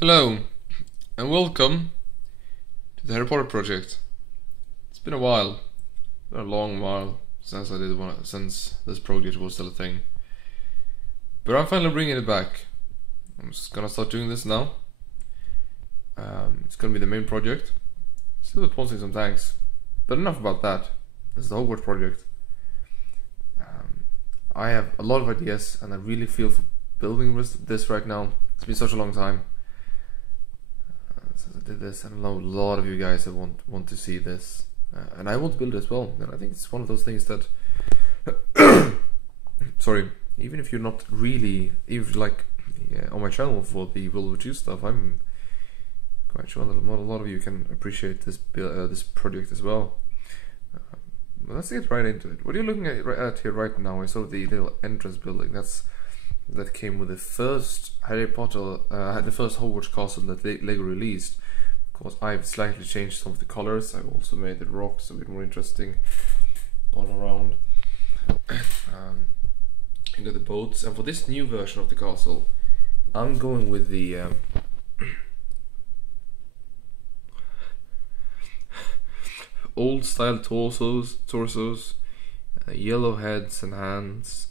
Hello, and welcome to the Harry Potter project. It's been a while, a long while since I did one, since this project was still a thing. But I'm finally bringing it back. I'm just gonna start doing this now. It's gonna be the main project. Still posting some thanks, but enough about that. This is the Hogwarts project. I have a lot of ideas, and I really feel for building this right now. It's been such a long time since I did this, and I know a lot of you guys that want to see this, and I want to build it as well. And I think it's one of those things that, sorry, even if you're not really, even if you're like on my channel for the World War II stuff, I'm quite sure that a lot of you can appreciate this this project as well. Let's get right into it. What are you looking at here right now is sort of the little entrance building that came with the first Harry Potter, the first Hogwarts castle that Lego released. Of course, I've slightly changed some of the colors. I've also made the rocks a bit more interesting all around. Into the boats, and for this new version of the castle, I'm going with the old style torsos, yellow heads and hands.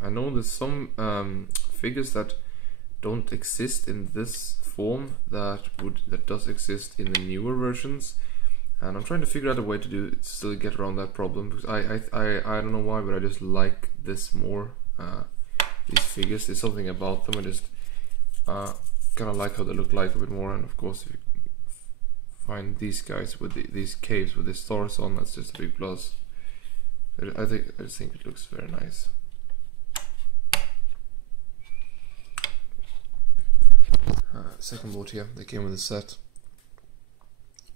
I know there's some figures that don't exist in this form that does exist in the newer versions, and I'm trying to figure out a way to still get around that problem, because I don't know why, but I just like this more. These figures, there's something about them. I just kind of like how they look like a bit more, and of course if you find these guys with these caves with the stars on, that's just a big plus. I just think it looks very nice. Second boat here, they came with a set.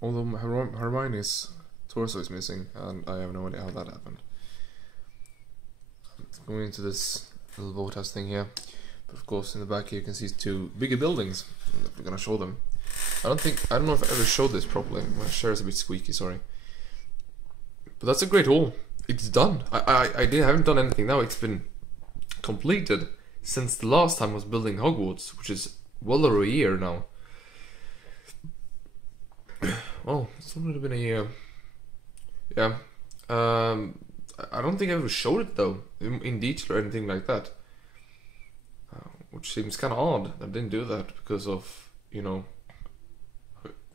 Although Hermione's torso is missing, and I have no idea how that happened. Going into this little boathouse thing here, but of course in the back here you can see two bigger buildings. We're gonna show them. I don't know if I ever showed this properly. My chair is a bit squeaky, sorry. But that's a great haul. It's done. I haven't done anything now. It's been completed since the last time I was building Hogwarts, which is well over a year now. Well, it's already been a year. Yeah. I don't think I ever showed it though, in detail or anything like that. Which seems kind of odd. I didn't do that because of, you know,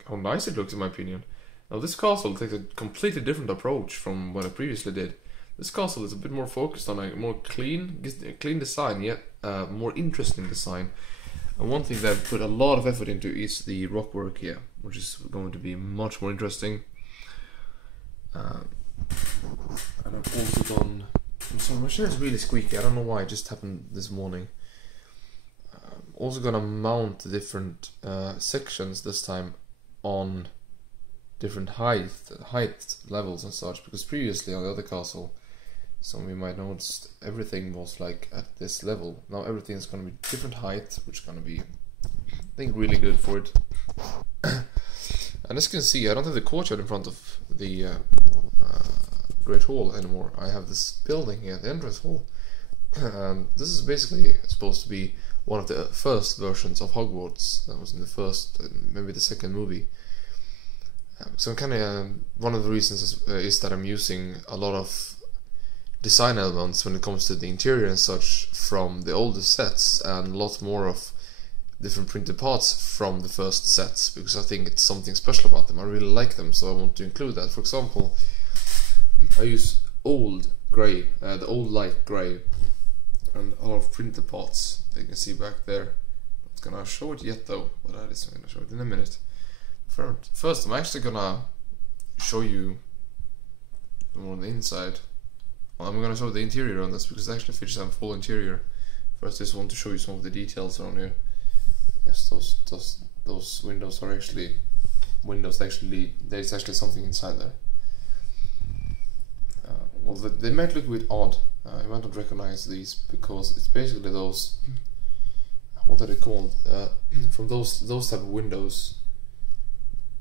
how nice it looks, in my opinion. Now this castle takes a completely different approach from what I previously did. This castle is a bit more focused on a more clean design, yet more interesting design. And one thing that I've put a lot of effort into is the rock work here, which is going to be much more interesting. And I've also done... I'm sorry, my chair is really squeaky. I don't know why, it just happened this morning. Also gonna mount the different sections this time on different height levels and such, because previously on the other castle, some of you might notice everything was like at this level. Now everything is gonna be different height, which is gonna be, I think, really good for it. And as you can see, I don't have the courtyard in front of the Great Hall anymore. I have this building here, the entrance hall. This is basically supposed to be one of the first versions of Hogwarts that was in the first, maybe the second movie. So kind of one of the reasons is that I'm using a lot of design elements when it comes to the interior and such from the older sets, and a lot more of different printed parts from the first sets, because I think it's something special about them. I really like them, so I want to include that. For example, I use old grey, the old light grey, and a lot of printed parts that you can see back there. I'm not gonna show it yet though, but I'm gonna show it in a minute. First, I'm actually gonna show you more on the inside. Well, I'm gonna show the interior on this, because it actually features a full interior. First, I just want to show you some of the details around here. Yes, those windows are actually windows. Actually, there's actually something inside there. Well, they might look a bit odd. You might not recognize these, because it's basically those, what are they called? From those type of windows,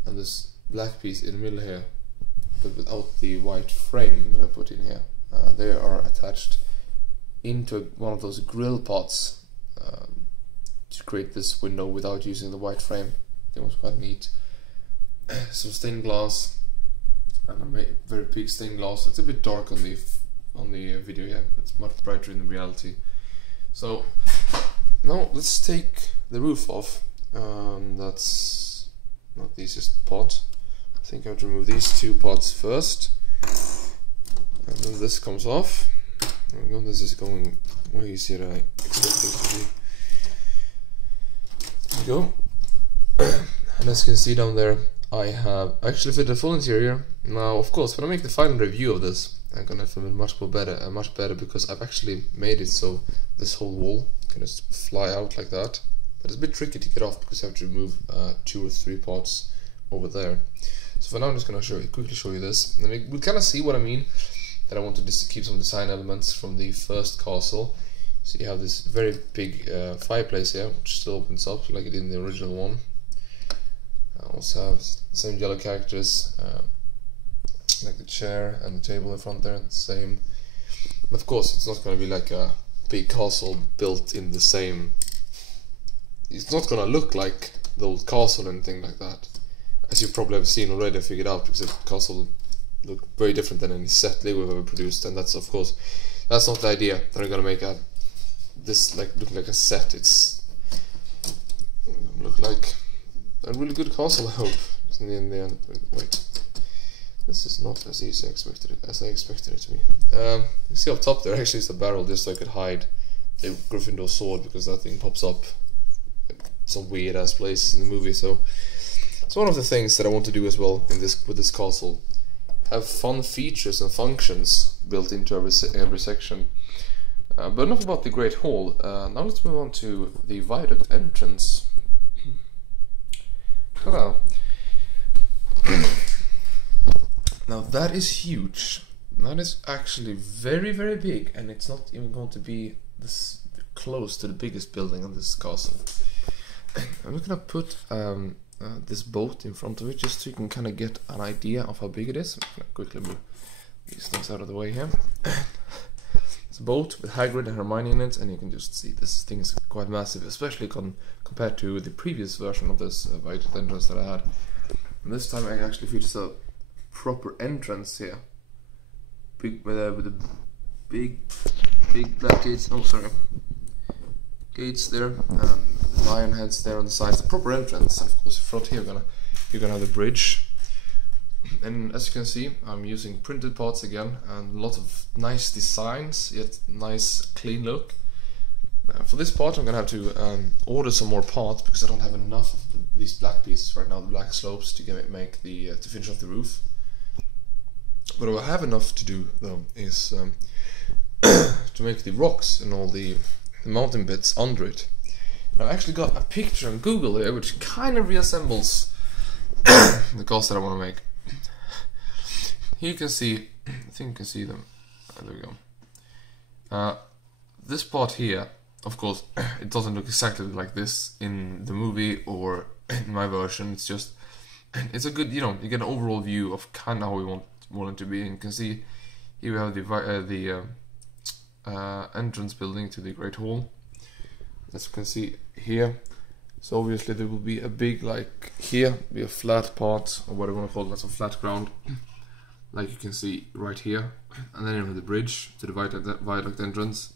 and this black piece in the middle here, but without the white frame that I put in here. They are attached into one of those grill pots to create this window without using the white frame. It was quite neat. So stained glass, and I made very big stained glass. It's a bit dark on the video, yeah. It's much brighter in reality. So now let's take the roof off. That's not the easiest part. I think I have to remove these two parts first, and then this comes off. There we go. This is going way easier than I expected it to be. There we go. And as you can see down there, I have actually fitted a full interior. Now, of course, when I make the final review of this, I'm gonna film it much better because I've actually made it so this whole wall can just fly out like that. But it's a bit tricky to get off because you have to remove 2 or 3 parts over there. So for now, I'm just gonna quickly show you this, and we'll kind of see what I mean. That I want to keep some design elements from the first castle. So you have this very big fireplace here, which still opens up like it did in the original one. I also have the same yellow characters, like the chair and the table in front there, the same. But of course, it's not going to be like a big castle built in the same. It's not going to look like the old castle or anything like that, as you probably have seen already, figured out, because the castle look very different than any set Lego we've ever produced, and that's of course that's not the idea. That I'm gonna make this like look like a set. It's look like a really good castle, I hope. In the end, wait, this is not as easy as I expected it to be. You see up top there actually is a barrel, just so I could hide the Gryffindor sword, because that thing pops up in some weird ass places in the movie. So it's one of the things that I want to do as well in with this castle. Have fun features and functions built into every section. But enough about the Great Hall. Now let's move on to the viaduct entrance. Ta-da! Now that is huge. That is actually very, very big, and it's not even going to be this close to the biggest building on this castle. I'm gonna put this boat in front of it, just so you can kind of get an idea of how big it is. I'm gonna quickly move these things out of the way here. It's a boat with Hagrid and Hermione in it, and you can just see this thing is quite massive, especially compared to the previous version of this viaduct entrance that I had. And this time it actually features a proper entrance here, big with the big black gates. Oh, sorry, gates there. Lion heads there on the sides, the proper entrance. Of course, in front here you're gonna have the bridge, and as you can see, I'm using printed parts again, and a lot of nice designs, yet nice clean look. For this part, I'm gonna have to order some more parts because I don't have enough of these black pieces right now, the black slopes, to to finish off the roof. But what I have enough to do though is to make the rocks and all the mountain bits under it. I actually got a picture on Google here which kind of reassembles the castle that I want to make. Here you can see, I think you can see them. There we go. This part here, of course, it doesn't look exactly like this in the movie or in my version. It's just, it's a good, you get an overall view of kind of how we want it to be. And you can see here we have the entrance building to the Great Hall. As you can see here, so obviously there will be a big, like here, be a flat part, or what I want to call it, that's a flat ground, like you can see right here, and then you have the bridge to the viaduct entrance.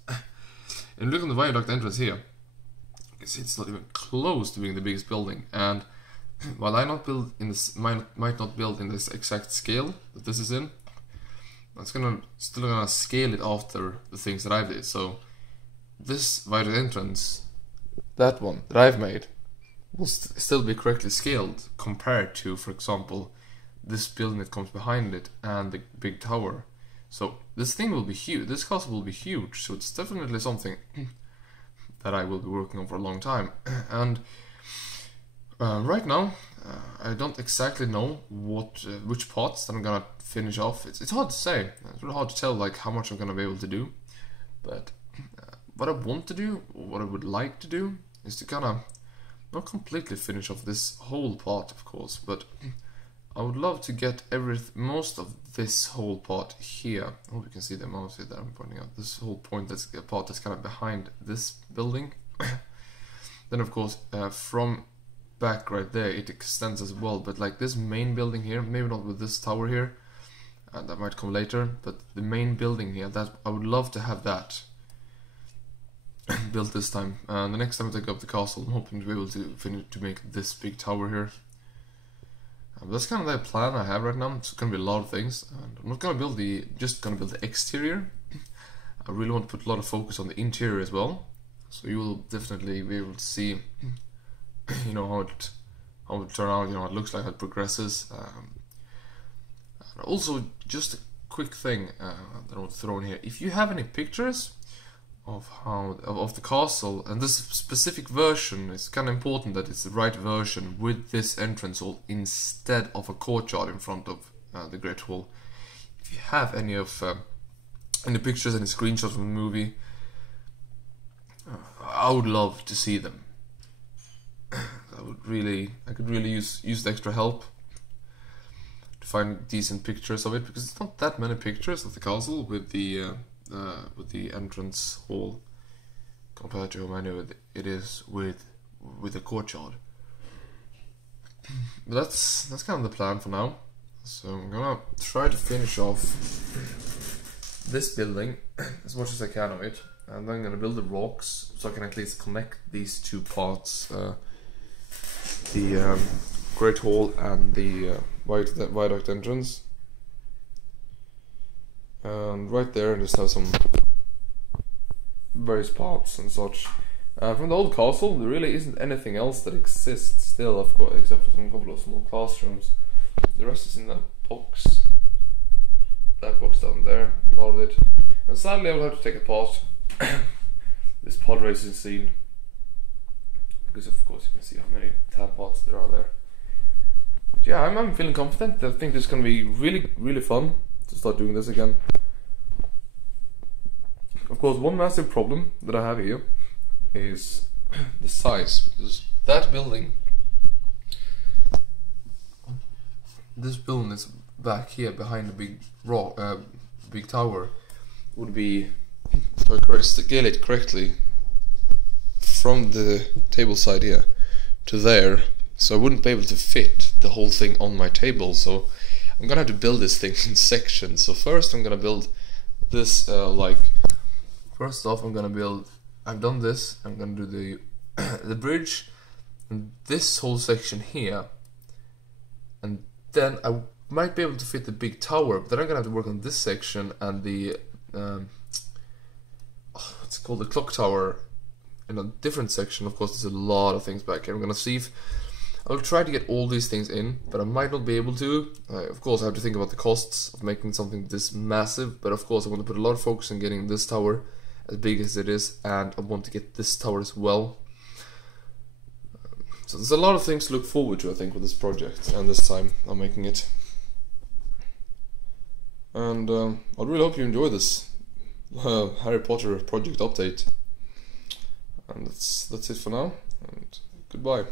And look on the viaduct entrance here, you can see it's not even close to being the biggest building. And while I not build in this, might not build in this exact scale that this is in, I'm still gonna scale it after the things that I did. So this viaduct entrance, that one that I've made, will still be correctly scaled compared to, for example, this building that comes behind it and the big tower. So this thing will be huge, this castle will be huge, so it's definitely something that I will be working on for a long time. And right now, I don't exactly know which parts that I'm gonna finish off. It's hard to say, it's really hard to tell like how much I'm gonna be able to do, but what I want to do, or what I would like to do, is to kind of not completely finish off this whole part, of course, but I would love to get most of this whole part here. I hope you can see the mouse here that I'm pointing out. This whole part that's kind of behind this building. Then of course from back right there it extends as well, but like this main building here, maybe not with this tower here, that might come later, but the main building here, that I would love to have that built this time. And the next time I take up the castle, I'm hoping to be able to finish to make this big tower here. That's kind of the plan I have right now. It's gonna be a lot of things, and I'm not gonna build just gonna build the exterior. I really want to put a lot of focus on the interior as well. So you will definitely be able to see, you know, how it turn out, you know, how it looks like, how it progresses. Also, just a quick thing that I want to throw in here. If you have any pictures of the castle, and this specific version, it's kind of important that it's the right version with this entrance hall instead of a courtyard in front of the Great Hall. If you have any of any pictures, any screenshots from the movie, I would love to see them. I could really use the extra help to find decent pictures of it, because it's not that many pictures of the castle with the entrance hall compared to how many it is with the courtyard. But that's kind of the plan for now. So I'm gonna try to finish off this building as much as I can of it, and then I'm gonna build the rocks so I can at least connect these two parts, the Great Hall and the viaduct entrance. And right there, just have some various parts and such. From the old castle, there really isn't anything else that exists still, of course, except for some couple of small classrooms. The rest is in that box down there, a lot of it. And sadly, I will have to take apart this pod racing scene, because of course you can see how many tab pods there are there. But yeah, I'm feeling confident. I think this is going to be really fun to start doing this again. Of course, one massive problem that I have here is the size, because that building, this building is back here behind the big rock, big tower, would be, if I scale it correctly, from the table side here to there, so I wouldn't be able to fit the whole thing on my table. So I'm gonna have to build this thing in sections. So first I'm gonna build this first off I've done this, I'm gonna do the the bridge and this whole section here, and then I might be able to fit the big tower, but then I'm gonna have to work on this section and the what's it called, the clock tower in a different section. Of course, there's a lot of things back here. I'm gonna see if I'll try to get all these things in, but I might not be able to. Of course, I have to think about the costs of making something this massive, but of course I want to put a lot of focus on getting this tower as big as it is, and I want to get this tower as well. So there's a lot of things to look forward to, I think, with this project, and this time I'm making it. And I really hope you enjoy this Harry Potter project update. And that's it for now, and goodbye.